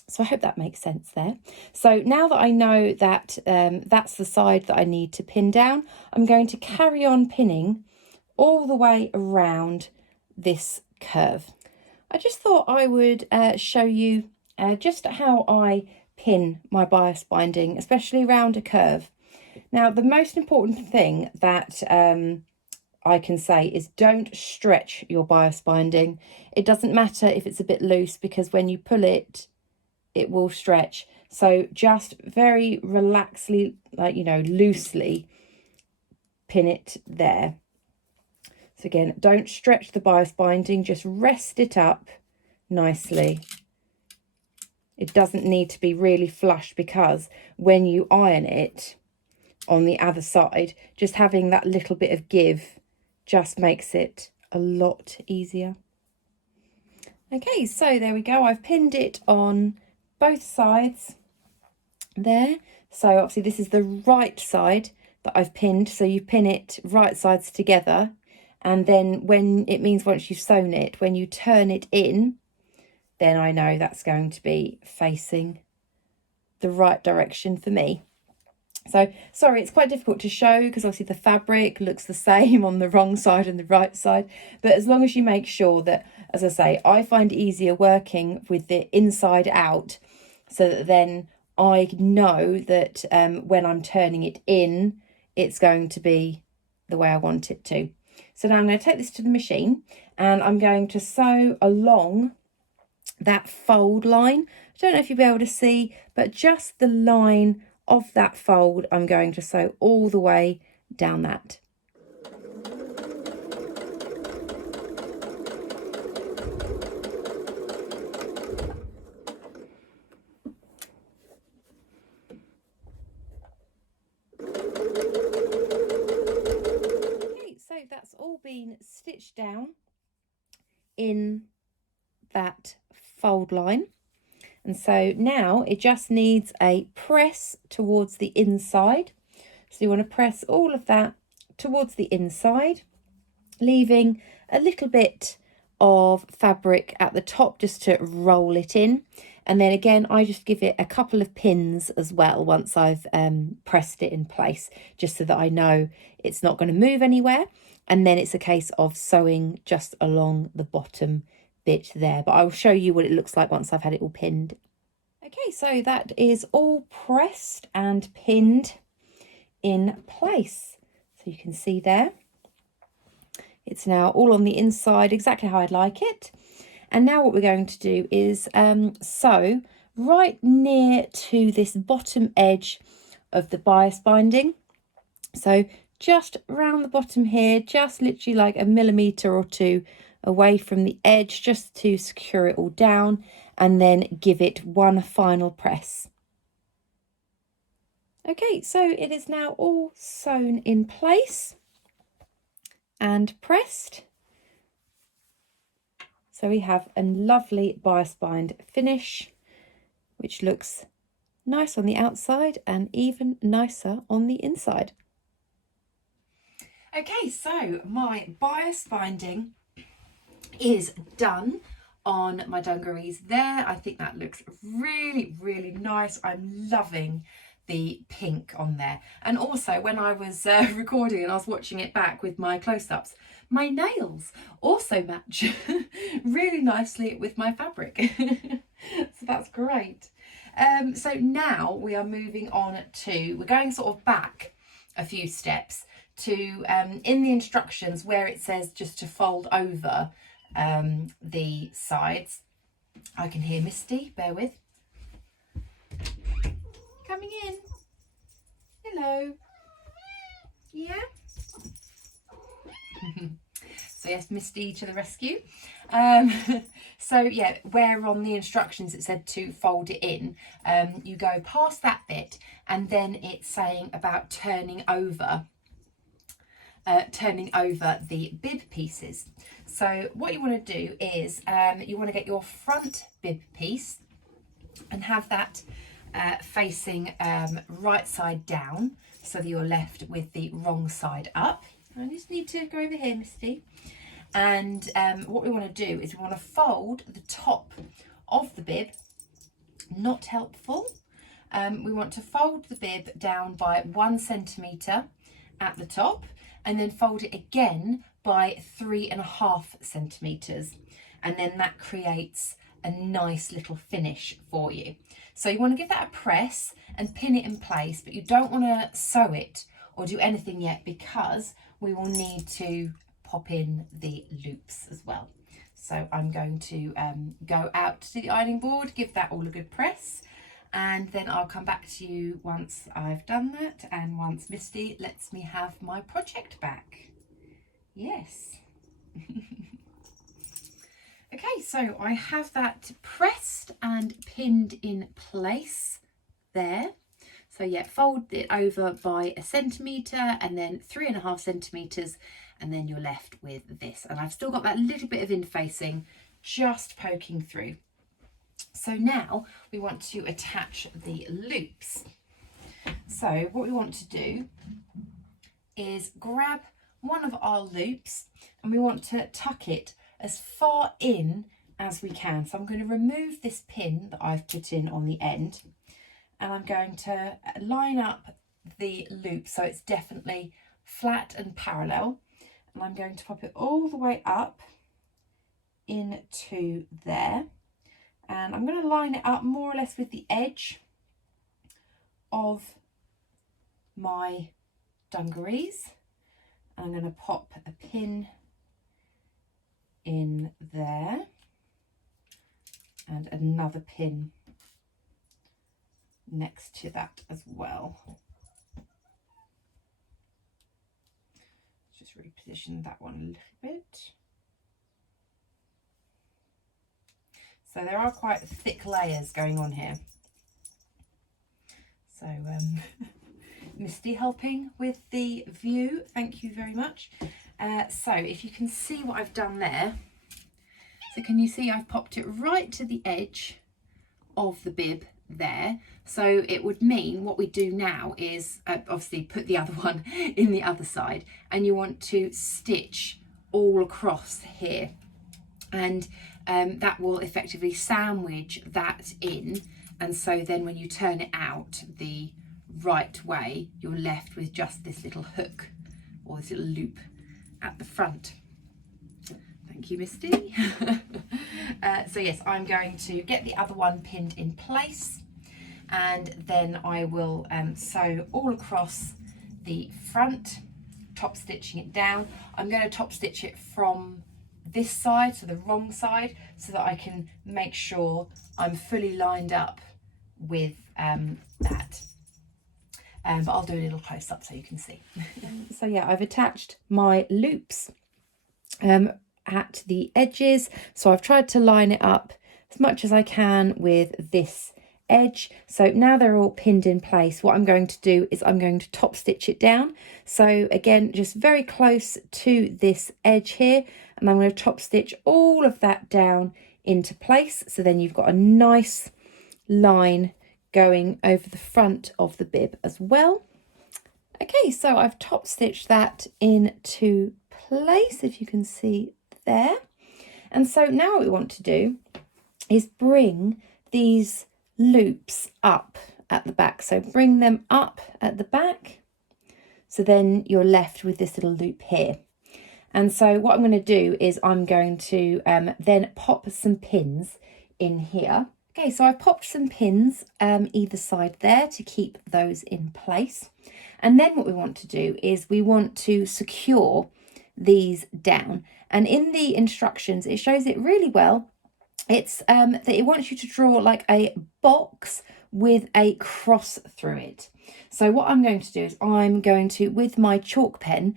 So I hope that makes sense there. So now that I know that that's the side that I need to pin down, I'm going to carry on pinning all the way around this curve. I just thought I would show you just how I pin my bias binding, especially around a curve. Now, the most important thing that I can say is don't stretch your bias binding. It doesn't matter if it's a bit loose, because when you pull it, it will stretch. So just very relaxedly, like, you know, loosely pin it there. So again, don't stretch the bias binding, just rest it up nicely. It doesn't need to be really flush, because when you iron it on the other side, just having that little bit of give just makes it a lot easier. Okay, so there we go. I've pinned it on both sides there. So obviously this is the right side that I've pinned. So you pin it right sides together. And then once you've sewn it, when you turn it in, then I know that's going to be facing the right direction for me. So sorry, it's quite difficult to show because obviously the fabric looks the same on the wrong side and the right side. But as long as you make sure that, as I say, I find it easier working with the inside out, so that then I know that when I'm turning it in, it's going to be the way I want it to. So now I'm going to take this to the machine and I'm going to sew along that fold line. I don't know if you'll be able to see, but just the line of that fold, I'm going to sew all the way down that. Okay, so that's all been stitched down in that fold line. And so now it just needs a press towards the inside. So you want to press all of that towards the inside, leaving a little bit of fabric at the top just to roll it in. And then again, I just give it a couple of pins as well once I've pressed it in place, just so that I know it's not going to move anywhere. And then it's a case of sewing just along the bottom bit there, but I will show you what it looks like once I've had it all pinned. Okay, so that is all pressed and pinned in place. So you can see there, it's now all on the inside exactly how I'd like it. And now what we're going to do is sew right near to this bottom edge of the bias binding. So just round the bottom here, just literally like a millimetre or two away from the edge, just to secure it all down, and then give it one final press. Okay, so it is now all sewn in place and pressed. So we have a lovely bias bind finish, which looks nice on the outside and even nicer on the inside. Okay, so my bias binding is done on my dungarees there. I think that looks really, really nice. I'm loving the pink on there. And also when I was recording and I was watching it back with my close-ups, my nails also match really nicely with my fabric. So that's great. So now we are moving on to, we're going sort of back a few steps to in the instructions where it says just to fold over the sides. I can hear Misty, bear with. Coming in. Hello. Yeah. So yes, Misty to the rescue. So yeah, where on the instructions it said to fold it in, you go past that bit and then it's saying about turning over the bib pieces. So what you want to do is you want to get your front bib piece and have that facing right side down, so that you're left with the wrong side up. I just need to go over here, Misty. And what we want to do is we want to fold the top of the bib, not helpful. We want to fold the bib down by 1 centimetre at the top, and then fold it again by 3.5 centimetres, and then that creates a nice little finish for you. So you want to give that a press and pin it in place, but you don't want to sew it or do anything yet, because we will need to pop in the loops as well. So I'm going to go out to the ironing board, give that all a good press, and then I'll come back to you once I've done that and once Misty lets me have my project back. Yes. Okay, so I have that pressed and pinned in place there. So yeah, fold it over by 1 centimetre and then 3.5 centimetres, and then you're left with this. And I've still got that little bit of interfacing just poking through. So now we want to attach the loops. So what we want to do is grab one of our loops and we want to tuck it as far in as we can. So I'm going to remove this pin that I've put in on the end, and I'm going to line up the loop so it's definitely flat and parallel, and I'm going to pop it all the way up into there, and I'm going to line it up more or less with the edge of my dungarees. I'm going to pop a pin in there and another pin next to that as well. Just reposition that one a little bit. So there are quite thick layers going on here. So Misty helping with the view, thank you very much. So if you can see what I've done there, so can you see I've popped it right to the edge of the bib there. So it would mean what we do now is obviously put the other one in the other side, and you want to stitch all across here, and that will effectively sandwich that in, and so then when you turn it out the right way, you're left with just this little hook or this little loop at the front. Thank you, Misty. So yes, I'm going to get the other one pinned in place, and then I will sew all across the front, top stitching it down. I'm going to top stitch it from this side, so the wrong side, so that I can make sure I'm fully lined up with that. But I'll do a little close up so you can see. So yeah, I've attached my loops at the edges. So I've tried to line it up as much as I can with this edge. So now they're all pinned in place. What I'm going to do is I'm going to top stitch it down. So again, just very close to this edge here, and I'm going to top stitch all of that down into place. So then you've got a nice line going over the front of the bib as well. Okay, so I've top stitched that into place, if you can see there. And so now what we want to do is bring these loops up at the back. So bring them up at the back. So then you're left with this little loop here. And so what I'm going to do is I'm going to then pop some pins in here. Okay, so I've popped some pins either side there to keep those in place. And then what we want to do is we want to secure these down. And in the instructions, it shows it really well. It's that it wants you to draw like a box with a cross through it. So what I'm going to do is I'm going to, with my chalk pen,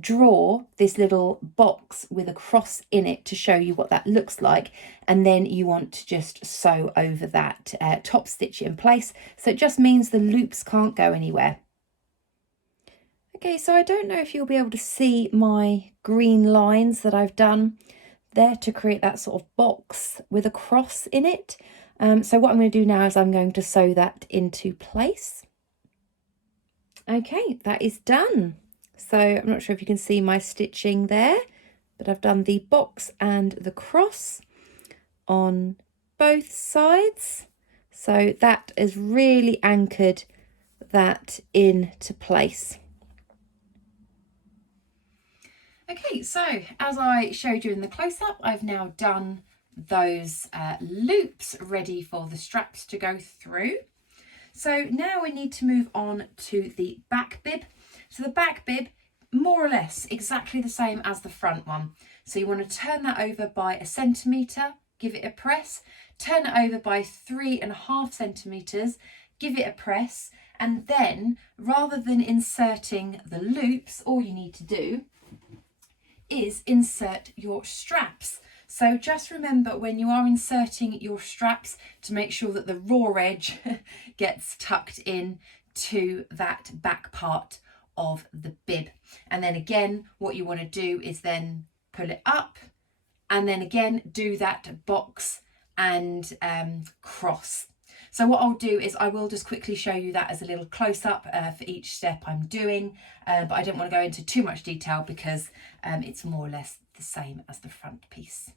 draw this little box with a cross in it to show you what that looks like, and then you want to just sew over that, top stitch it in place, so it just means the loops can't go anywhere. Okay, so I don't know if you'll be able to see my green lines that I've done there to create that sort of box with a cross in it. So what I'm going to do now is I'm going to sew that into place. Okay, that is done. So I'm not sure if you can see my stitching there, but I've done the box and the cross on both sides. So that has really anchored that into place. Okay, so as I showed you in the close-up, I've now done those loops ready for the straps to go through. So now we need to move on to the back bib. So the back bib, more or less exactly the same as the front one. So you want to turn that over by 1 centimetre, give it a press, turn it over by 3.5 centimetres, give it a press, and then rather than inserting the loops, all you need to do is insert your straps. So just remember when you are inserting your straps to make sure that the raw edge gets tucked in to that back part of the bib. And then again, what you want to do is then pull it up and then again do that box and cross. So what I'll do is I will just quickly show you that as a little close-up for each step I'm doing, but I don't want to go into too much detail because it's more or less the same as the front piece.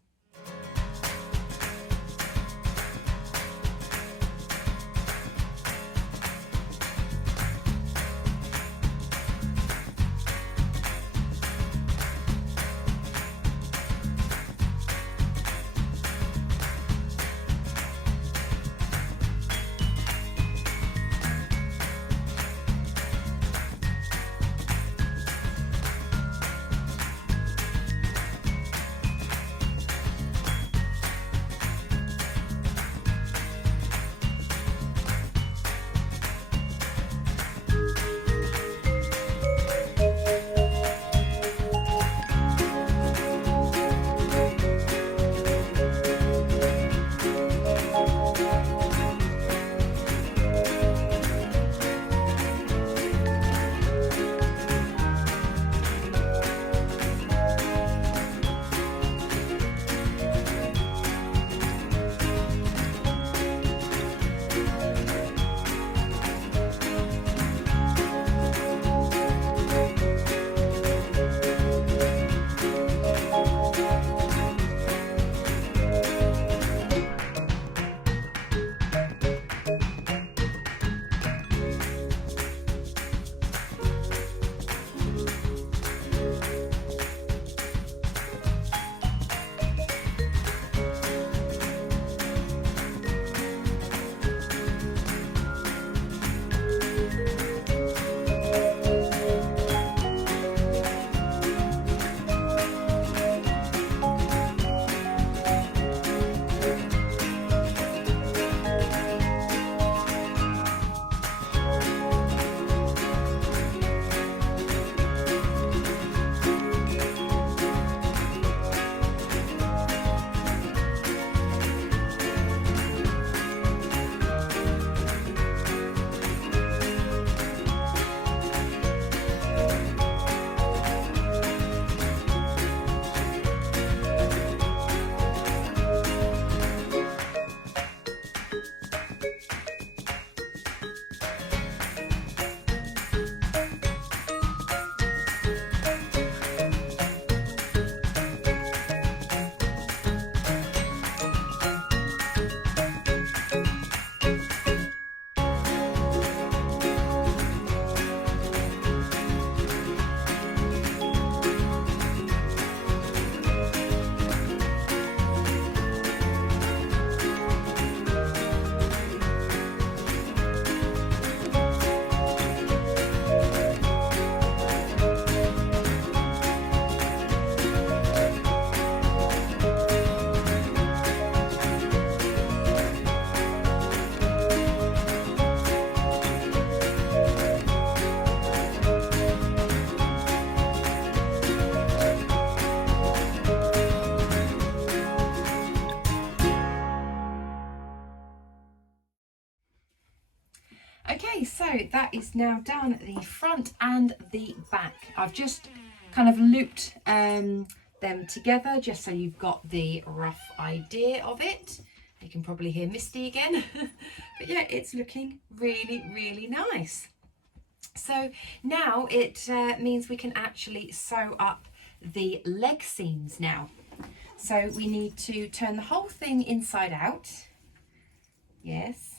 Okay, so that is now done the front and the back. I've just kind of looped them together just so you've got the rough idea of it. You can probably hear Misty again. But yeah, it's looking really, really nice. So now it means we can actually sew up the leg seams now. So we need to turn the whole thing inside out. Yes.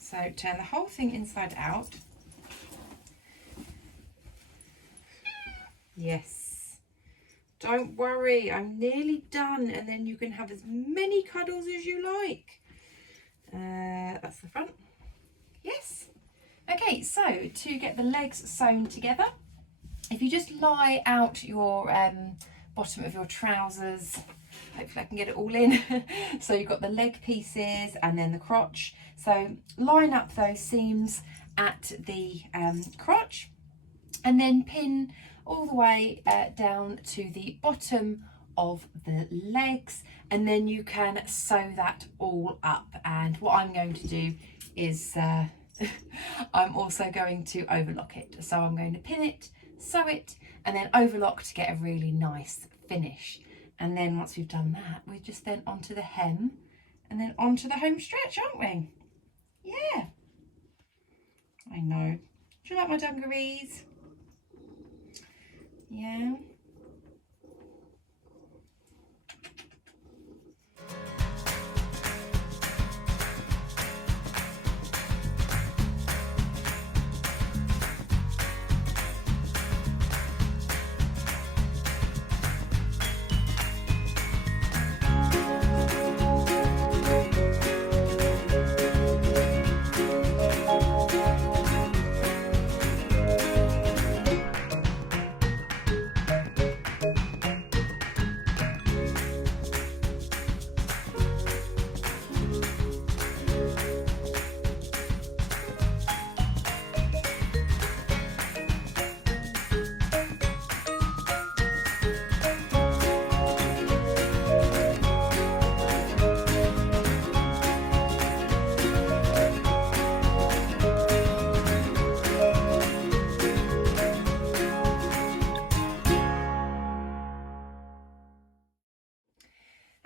So turn the whole thing inside out. Yes. Don't worry, I'm nearly done, and then you can have as many cuddles as you like. That's the front. Yes. Okay, so to get the legs sewn together, if you just lie out your bottom of your trousers, hopefully I can get it all in. So you've got the leg pieces and then the crotch. So line up those seams at the crotch and then pin all the way down to the bottom of the legs, and then you can sew that all up. And what I'm going to do is I'm also going to overlock it. So I'm going to pin it, sew it, and then overlock to get a really nice finish. And then once we've done that, we're just then onto the hem and then onto the home stretch, aren't we? Yeah, I know. Do you like my dungarees? Yeah.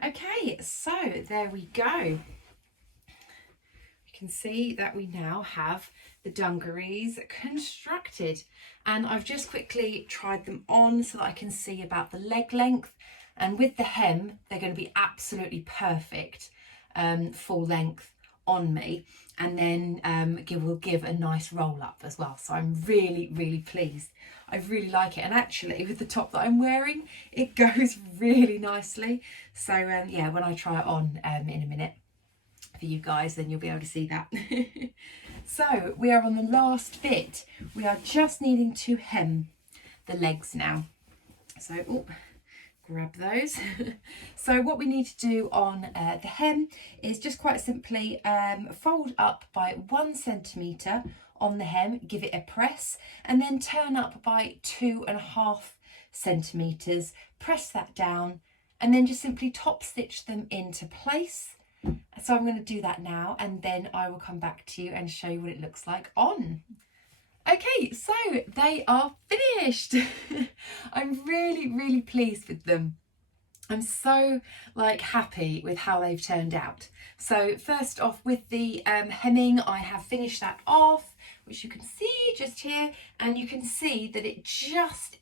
Okay, so there we go. You can see that we now have the dungarees constructed, and I've just quickly tried them on so that I can see about the leg length, and with the hem they're going to be absolutely perfect, full length on me, and then will give a nice roll up as well. So I'm really pleased. I really like it, and actually with the top that I'm wearing, it goes really nicely. So yeah, when I try it on in a minute for you guys, then you'll be able to see that. So we are on the last bit. We are just needing to hem the legs now. So grab those. So what we need to do on the hem is just quite simply fold up by 1 centimetre on the hem, give it a press, and then turn up by 2.5 centimetres, press that down, and then just simply top stitch them into place. So I'm going to do that now, and then I will come back to you and show you what it looks like on. Okay, so they are finished. I'm really pleased with them. I'm so happy with how they've turned out. So first off, with the hemming, I have finished that off, which you can see just here, and you can see that it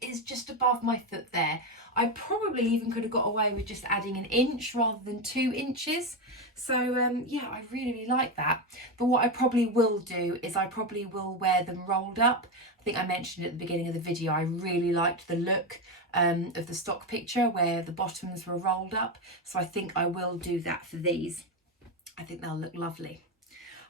is just above my foot there. I probably even could have got away with just adding 1 inch rather than 2 inches. So yeah, I really like that. But what I probably will do is I probably will wear them rolled up. I think I mentioned at the beginning of the video, I really liked the look of the stock picture where the bottoms were rolled up. So I think I will do that for these. I think they'll look lovely.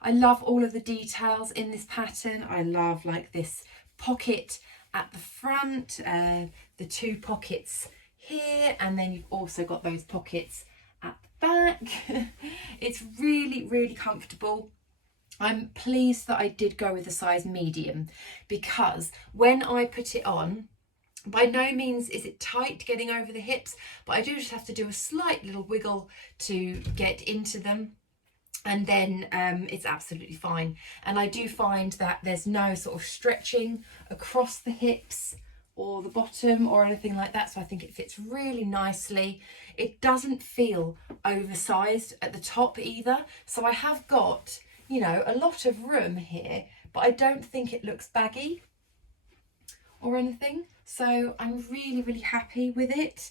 I love all of the details in this pattern. I love this pocket at the front, the 2 pockets here, and then you've also got those pockets at the back. It's really comfortable. I'm pleased that I did go with a size medium, because when I put it on, by no means is it tight getting over the hips, but I do just have to do a slight little wiggle to get into them, and then it's absolutely fine. And I do find that there's no sort of stretching across the hips or the bottom or anything like that, so I think it fits really nicely. It doesn't feel oversized at the top either, so I have got, you know, a lot of room here, but I don't think it looks baggy or anything. So I'm really happy with it.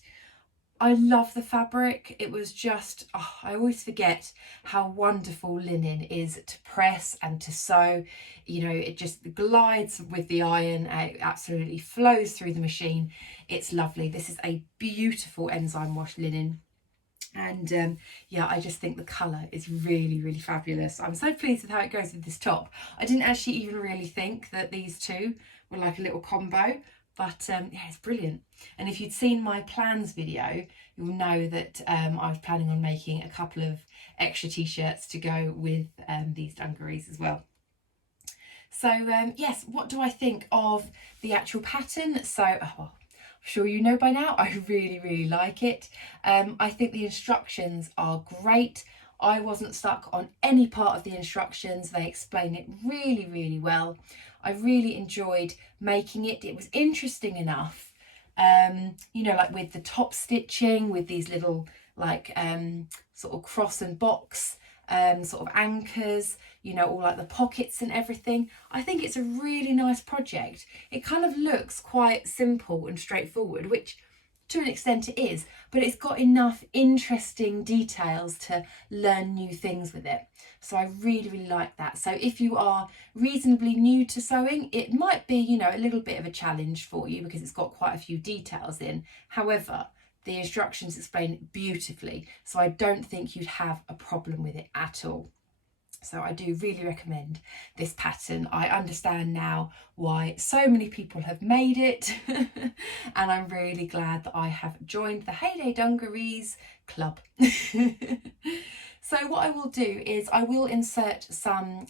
I love the fabric. It was just, I always forget how wonderful linen is to press and to sew. You know, it just glides with the iron. It absolutely flows through the machine. It's lovely. This is a beautiful enzyme wash linen. And yeah, I just think the colour is really fabulous. I'm so pleased with how it goes with this top. I didn't actually even really think that these two were like a little combo, but yeah, it's brilliant. And if you'd seen my plans video, you'll know that I was planning on making a couple of extra t-shirts to go with these dungarees as well. So yes, what do I think of the actual pattern? So I'm sure you know by now, I really like it. I think the instructions are great. I wasn't stuck on any part of the instructions. They explain it really well. I really enjoyed making it. It was interesting enough, you know, like with the top stitching, with these little like sort of cross and box sort of anchors, you know, all like the pockets and everything. I think it's a really nice project. It kind of looks quite simple and straightforward, which to an extent it is, but it's got enough interesting details to learn new things with it. So I really like that. So if you are reasonably new to sewing, it might be, you know, a little bit of a challenge for you because it's got quite a few details in. However, the instructions explain it beautifully, so I don't think you'd have a problem with it at all. So I do really recommend this pattern. I understand now why so many people have made it and I'm really glad that I have joined the Heyday Dungarees club. So what I will do is I will insert some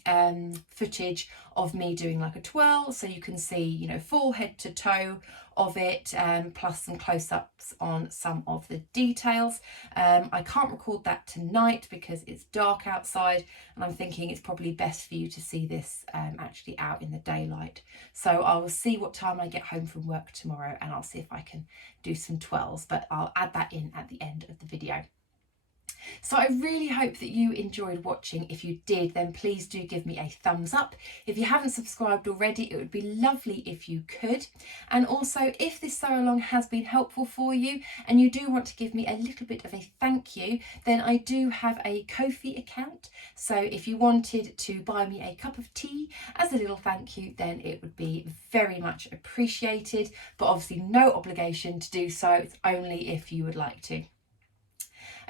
footage of me doing like a twirl, so you can see, you know, full head to toe of it, plus some close-ups on some of the details. I can't record that tonight because it's dark outside and I'm thinking it's probably best for you to see this actually out in the daylight. So I will see what time I get home from work tomorrow and I'll see if I can do some twirls, but I'll add that in at the end of the video. So I really hope that you enjoyed watching. If you did, then please do give me a thumbs up. If you haven't subscribed already, it would be lovely if you could. And also, if this sew along has been helpful for you and you do want to give me a little bit of a thank you, then I do have a Ko-fi account. So if you wanted to buy me a cup of tea as a little thank you, then it would be very much appreciated, but obviously no obligation to do so. It's only if you would like to.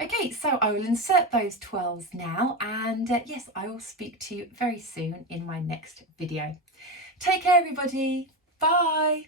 Okay, so I will insert those twirls now, and yes, I will speak to you very soon in my next video. Take care, everybody. Bye.